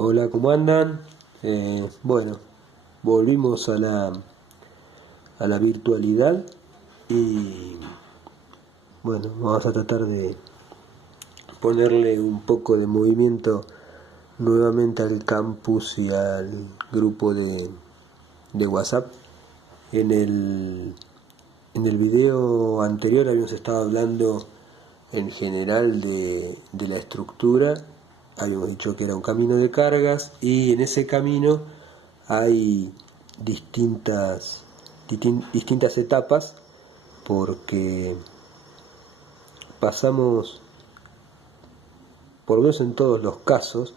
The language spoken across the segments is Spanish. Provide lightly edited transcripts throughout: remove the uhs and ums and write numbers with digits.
Hola, ¿cómo andan? Bueno, volvimos a la virtualidad y bueno, vamos a tratar de ponerle un poco de movimiento nuevamente al campus y al grupo de WhatsApp. En en el video anterior habíamos estado hablando en general de la estructura. Habíamos dicho que era un camino de cargas y en ese camino hay distintas etapas, porque pasamos, por lo menos en todos los casos,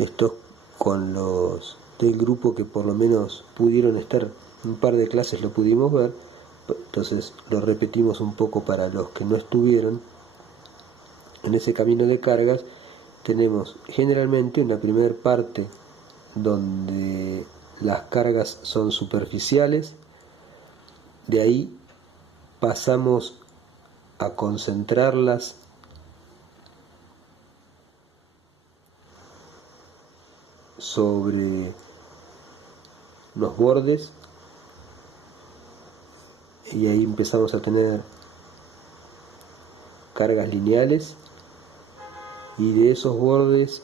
esto con los del grupo que por lo menos pudieron estar un par de clases, lo pudimos ver. Entonces lo repetimos un poco para los que no estuvieron. En ese camino de cargas tenemos generalmente una primera parte donde las cargas son superficiales. De ahí pasamos a concentrarlas sobre los bordes, y ahí empezamos a tener cargas lineales, y de esos bordes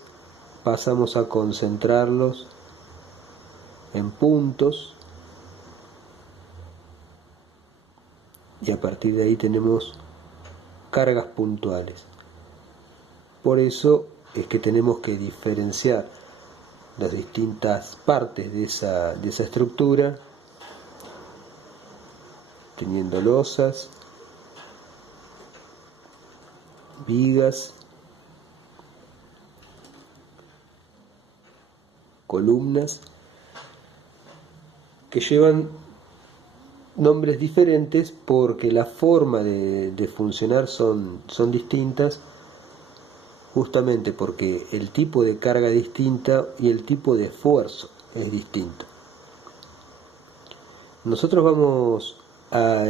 pasamos a concentrarlos en puntos, y a partir de ahí tenemos cargas puntuales. Por eso es que tenemos que diferenciar las distintas partes de esa estructura, teniendo losas, vigas, columnas, que llevan nombres diferentes porque la forma de funcionar son distintas, justamente porque el tipo de carga es distinta y el tipo de esfuerzo es distinto. Nosotros vamos a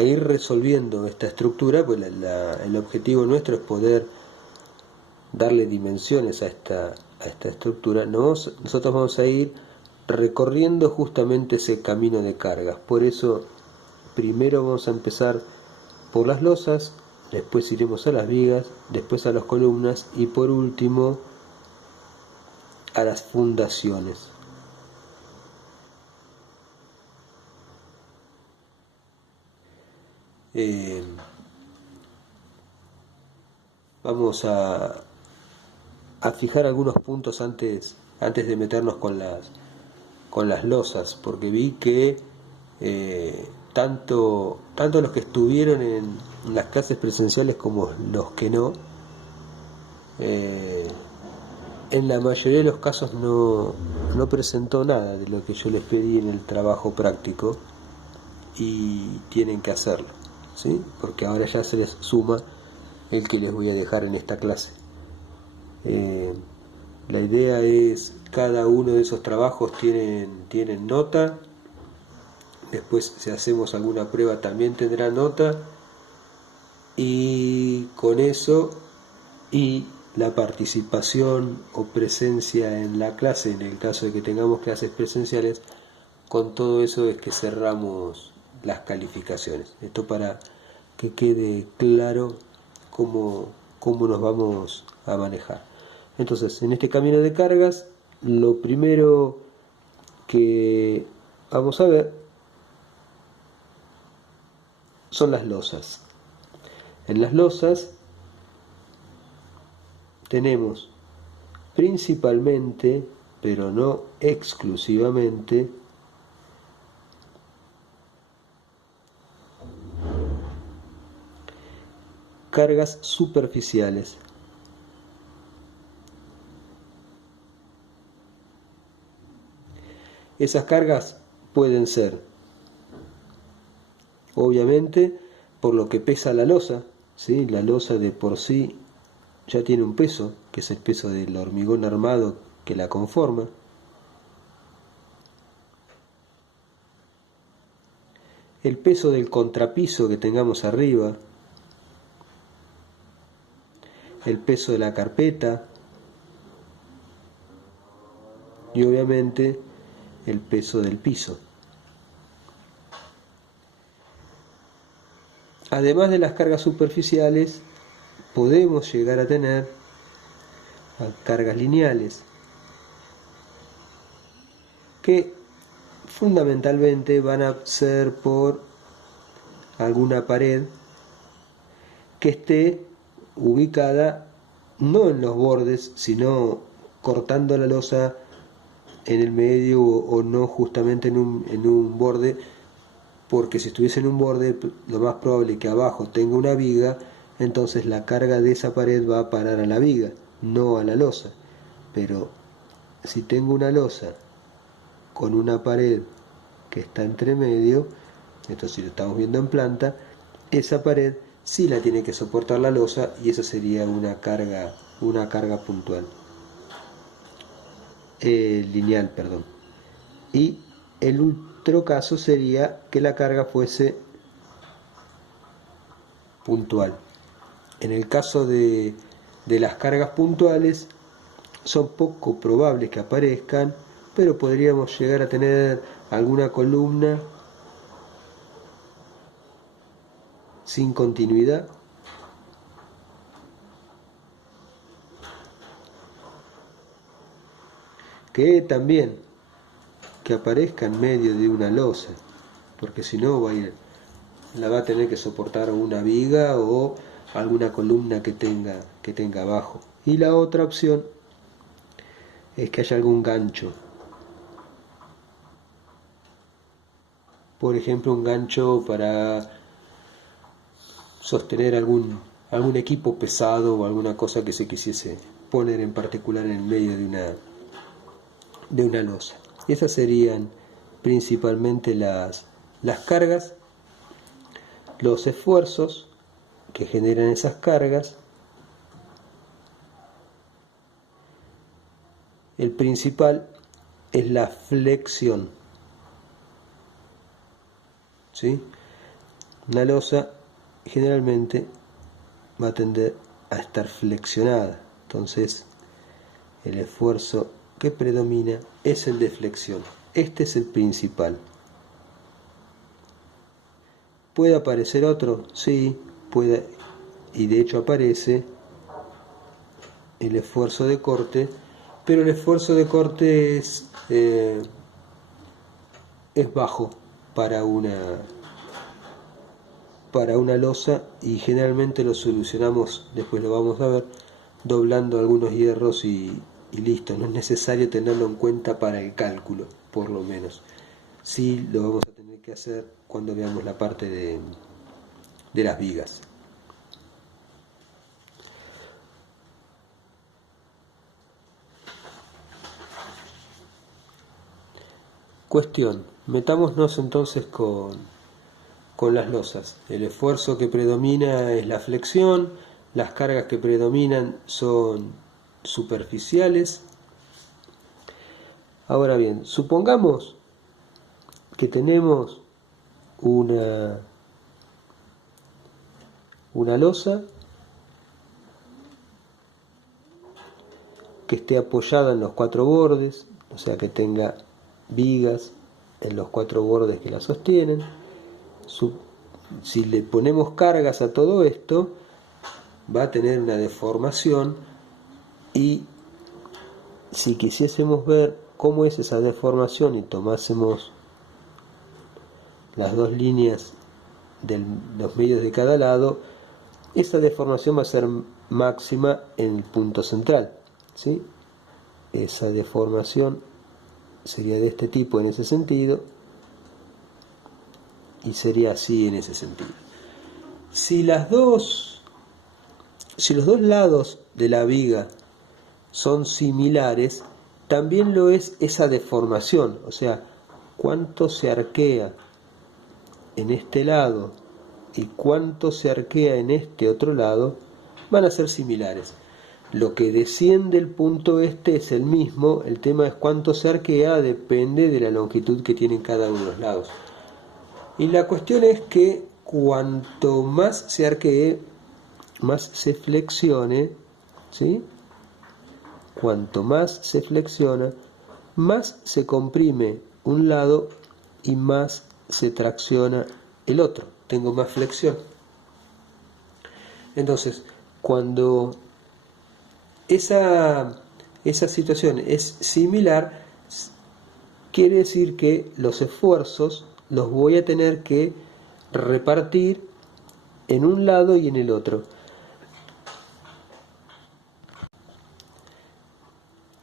ir resolviendo esta estructura, pues el objetivo nuestro es poder darle dimensiones a esta estructura. Nosotros vamos a ir recorriendo justamente ese camino de cargas. Por eso primero vamos a empezar por las losas, después iremos a las vigas, después a las columnas y por último a las fundaciones. Vamos a fijar algunos puntos antes de meternos con las losas, porque vi que tanto los que estuvieron en las clases presenciales como los que no, en la mayoría de los casos no presentó nada de lo que yo les pedí en el trabajo práctico, y tienen que hacerlo, ¿sí? Porque ahora ya se les suma el que les voy a dejar en esta clase. La idea es, cada uno de esos trabajos tienen nota. Después, si hacemos alguna prueba, también tendrá nota, y con eso y la participación o presencia en la clase, en el caso de que tengamos clases presenciales, con todo eso es que cerramos las calificaciones. Esto para que quede claro cómo nos vamos a manejar. Entonces, en este camino de cargas, lo primero que vamos a ver son las losas. En las losas tenemos principalmente, pero no exclusivamente, cargas superficiales. Esas cargas pueden ser, obviamente, por lo que pesa la losa, ¿sí? La losa de por sí ya tiene un peso, que es el peso del hormigón armado que la conforma. El peso del contrapiso que tengamos arriba, el peso de la carpeta, y obviamente el peso del piso. Además de las cargas superficiales, podemos llegar a tener cargas lineales, que fundamentalmente van a ser por alguna pared que esté ubicada no en los bordes, sino cortando la losa en el medio o no justamente en un borde, porque si estuviese en un borde lo más probable es que abajo tenga una viga, entonces la carga de esa pared va a parar a la viga, no a la losa. Pero si tengo una losa con una pared que está entre medio, esto si lo estamos viendo en planta, esa pared sí la tiene que soportar la losa y eso sería una carga puntual, lineal, perdón. Y el otro caso sería que la carga fuese puntual. En el caso de las cargas puntuales, son poco probables que aparezcan, pero podríamos llegar a tener alguna columna sin continuidad, que también que aparezca en medio de una losa, porque si no la va a tener que soportar una viga o alguna columna que tenga abajo. Y la otra opción es que haya algún gancho, por ejemplo un gancho para sostener algún equipo pesado o alguna cosa que se quisiese poner en particular en el medio de una losa. Esas serían principalmente las cargas, los esfuerzos que generan esas cargas. El principal es la flexión, ¿sí? Una losa generalmente va a tender a estar flexionada, entonces el esfuerzo que predomina es el de flexión. Este es el principal. ¿Puede aparecer otro? Sí, puede, y de hecho aparece el esfuerzo de corte, pero el esfuerzo de corte es bajo para una losa y generalmente lo solucionamos, después lo vamos a ver, doblando algunos hierros y listo. No es necesario tenerlo en cuenta para el cálculo, por lo menos. Sí lo vamos a tener que hacer cuando veamos la parte de las vigas. Cuestión, metámonos entonces con las losas. El esfuerzo que predomina es la flexión, las cargas que predominan son superficiales. Ahora bien, supongamos que tenemos una losa que esté apoyada en los cuatro bordes, o sea que tenga vigas en los cuatro bordes que la sostienen. Si le ponemos cargas a todo esto, va a tener una deformación, y si quisiésemos ver cómo es esa deformación y tomásemos las dos líneas de los medios de cada lado, esa deformación va a ser máxima en el punto central, ¿sí? Esa deformación sería de este tipo en ese sentido y sería así en ese sentido. Si los dos lados de la viga son similares, también lo es esa deformación, o sea, cuánto se arquea en este lado y cuánto se arquea en este otro lado van a ser similares. Lo que desciende el punto este es el mismo, el tema es cuánto se arquea, depende de la longitud que tienen cada uno de los lados. Y la cuestión es que cuanto más se arquee, más se flexione, ¿sí? Cuanto más se flexiona, más se comprime un lado y más se tracciona el otro, tengo más flexión. Entonces, cuando esa situación es similar, quiere decir que los esfuerzos los voy a tener que repartir en un lado y en el otro.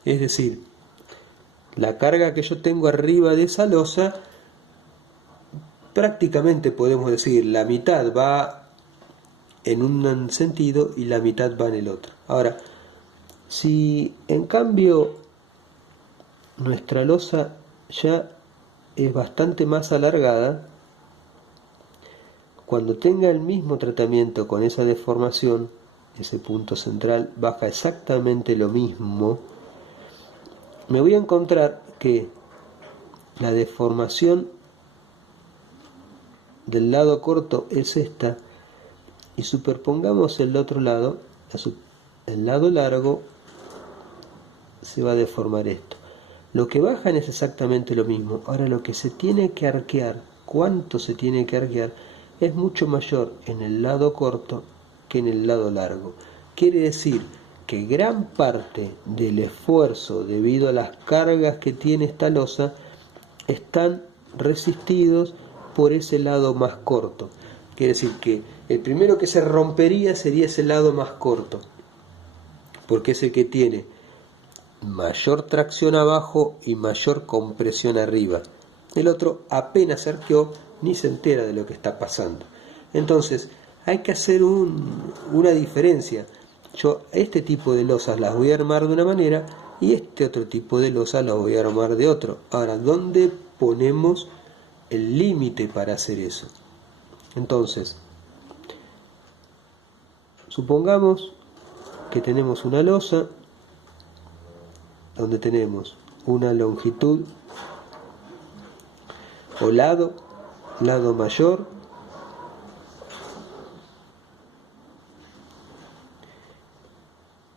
Es decir, la carga que yo tengo arriba de esa losa, prácticamente podemos decir la mitad va en un sentido y la mitad va en el otro. Ahora, si en cambio nuestra losa ya es bastante más alargada, cuando tenga el mismo tratamiento con esa deformación, ese punto central baja exactamente lo mismo, me voy a encontrar que la deformación del lado corto es esta, y superpongamos el otro lado, el lado largo se va a deformar esto. Lo que bajan es exactamente lo mismo. Ahora lo que se tiene que arquear, cuánto se tiene que arquear, es mucho mayor en el lado corto que en el lado largo. Quiere decir que gran parte del esfuerzo debido a las cargas que tiene esta losa están resistidos por ese lado más corto. Quiere decir que el primero que se rompería sería ese lado más corto, porque es el que tiene mayor tracción abajo y mayor compresión arriba. El otro apenas se arqueó ni se entera de lo que está pasando. Entonces hay que hacer una diferencia. Yo este tipo de losas las voy a armar de una manera y este otro tipo de losas las voy a armar de otro. Ahora, ¿dónde ponemos el límite para hacer eso? Entonces, supongamos que tenemos una losa donde tenemos una longitud o lado mayor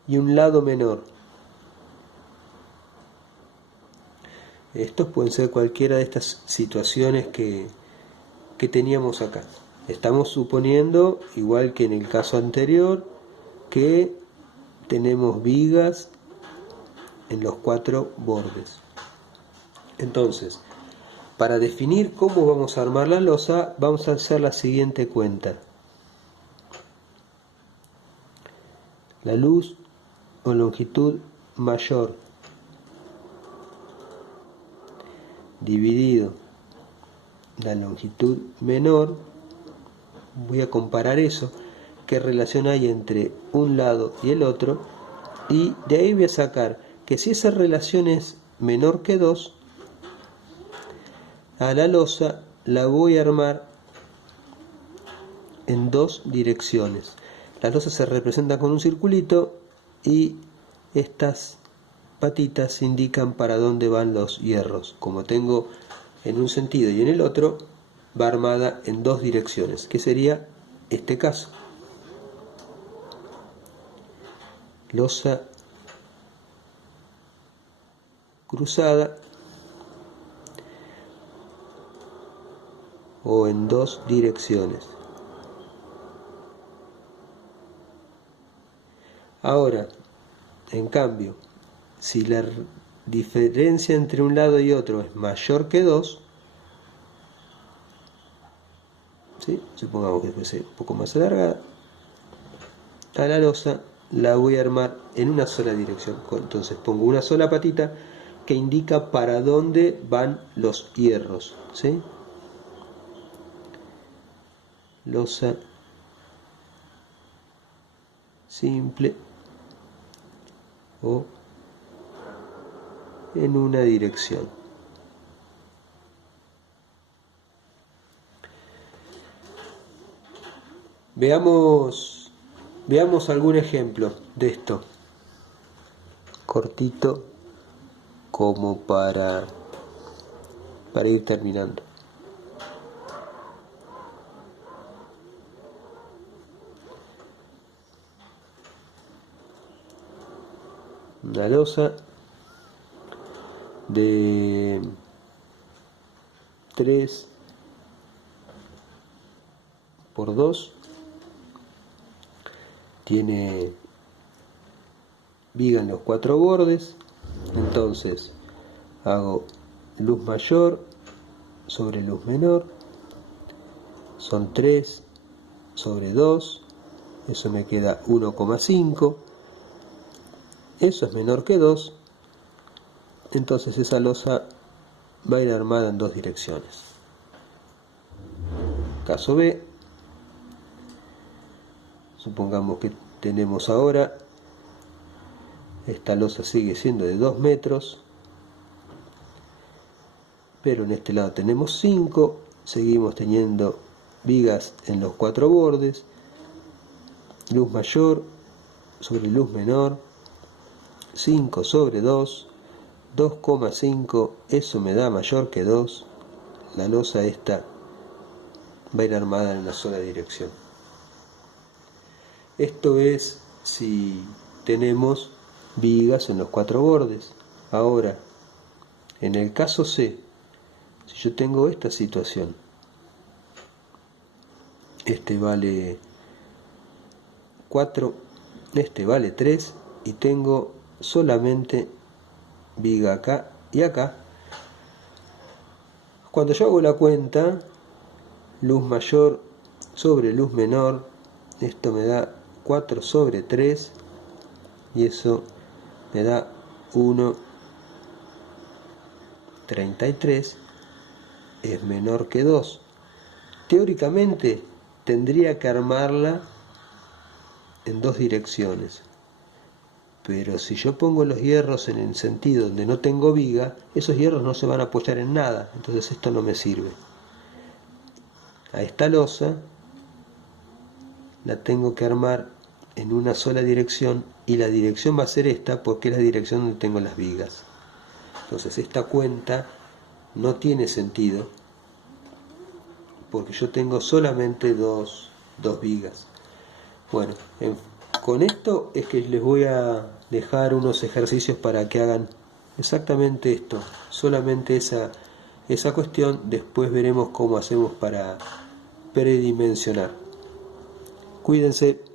y un lado menor. Estos pueden ser cualquiera de estas situaciones que teníamos acá. Estamos suponiendo, igual que en el caso anterior, que tenemos vigas en los 4 bordes. Entonces, para definir cómo vamos a armar la losa, vamos a hacer la siguiente cuenta. La luz o longitud mayor dividido la longitud menor, voy a comparar eso, qué relación hay entre un lado y el otro, y de ahí voy a sacar que si esa relación es menor que 2, a la losa la voy a armar en 2 direcciones. La losa se representa con un circulito y estas patitas indican para dónde van los hierros. Como tengo en un sentido y en el otro, va armada en 2 direcciones, que sería este caso. Losa cruzada o en 2 direcciones. Ahora, en cambio, si la diferencia entre un lado y otro es mayor que 2, ¿sí? Supongamos que fuese un poco más alargada, a la losa la voy a armar en una sola dirección. Entonces pongo una sola patita que indica para dónde van los hierros, ¿sí? Losa simple o en una dirección. Veamos algún ejemplo de esto, cortito, como para ir terminando. Una losa de 3 por 2 tiene viga en los 4 bordes. Entonces hago luz mayor sobre luz menor, son 3 sobre 2, eso me queda 1,5, eso es menor que 2, entonces esa losa va a ir armada en 2 direcciones. Caso B, supongamos que tenemos ahora, esta losa sigue siendo de 2 metros, pero en este lado tenemos 5, seguimos teniendo vigas en los 4 bordes, luz mayor sobre luz menor, 5 sobre 2, 2,5, eso me da mayor que 2, la losa esta va a ir armada en una sola dirección. Esto es si tenemos vigas en los 4 bordes. Ahora, en el caso C, si yo tengo esta situación, este vale 4, este vale 3 y tengo solamente viga acá y acá. Cuando yo hago la cuenta, luz mayor sobre luz menor, esto me da 4 sobre 3 y eso me da 1,33, es menor que 2. Teóricamente tendría que armarla en 2 direcciones, pero si yo pongo los hierros en el sentido donde no tengo viga, esos hierros no se van a apoyar en nada, entonces esto no me sirve. A esta losa la tengo que armar en una sola dirección y la dirección va a ser esta porque es la dirección donde tengo las vigas. Entonces esta cuenta no tiene sentido porque yo tengo solamente dos vigas. Bueno, con esto es que les voy a dejar unos ejercicios para que hagan exactamente esto, solamente esa cuestión. Después veremos cómo hacemos para predimensionar. Cuídense.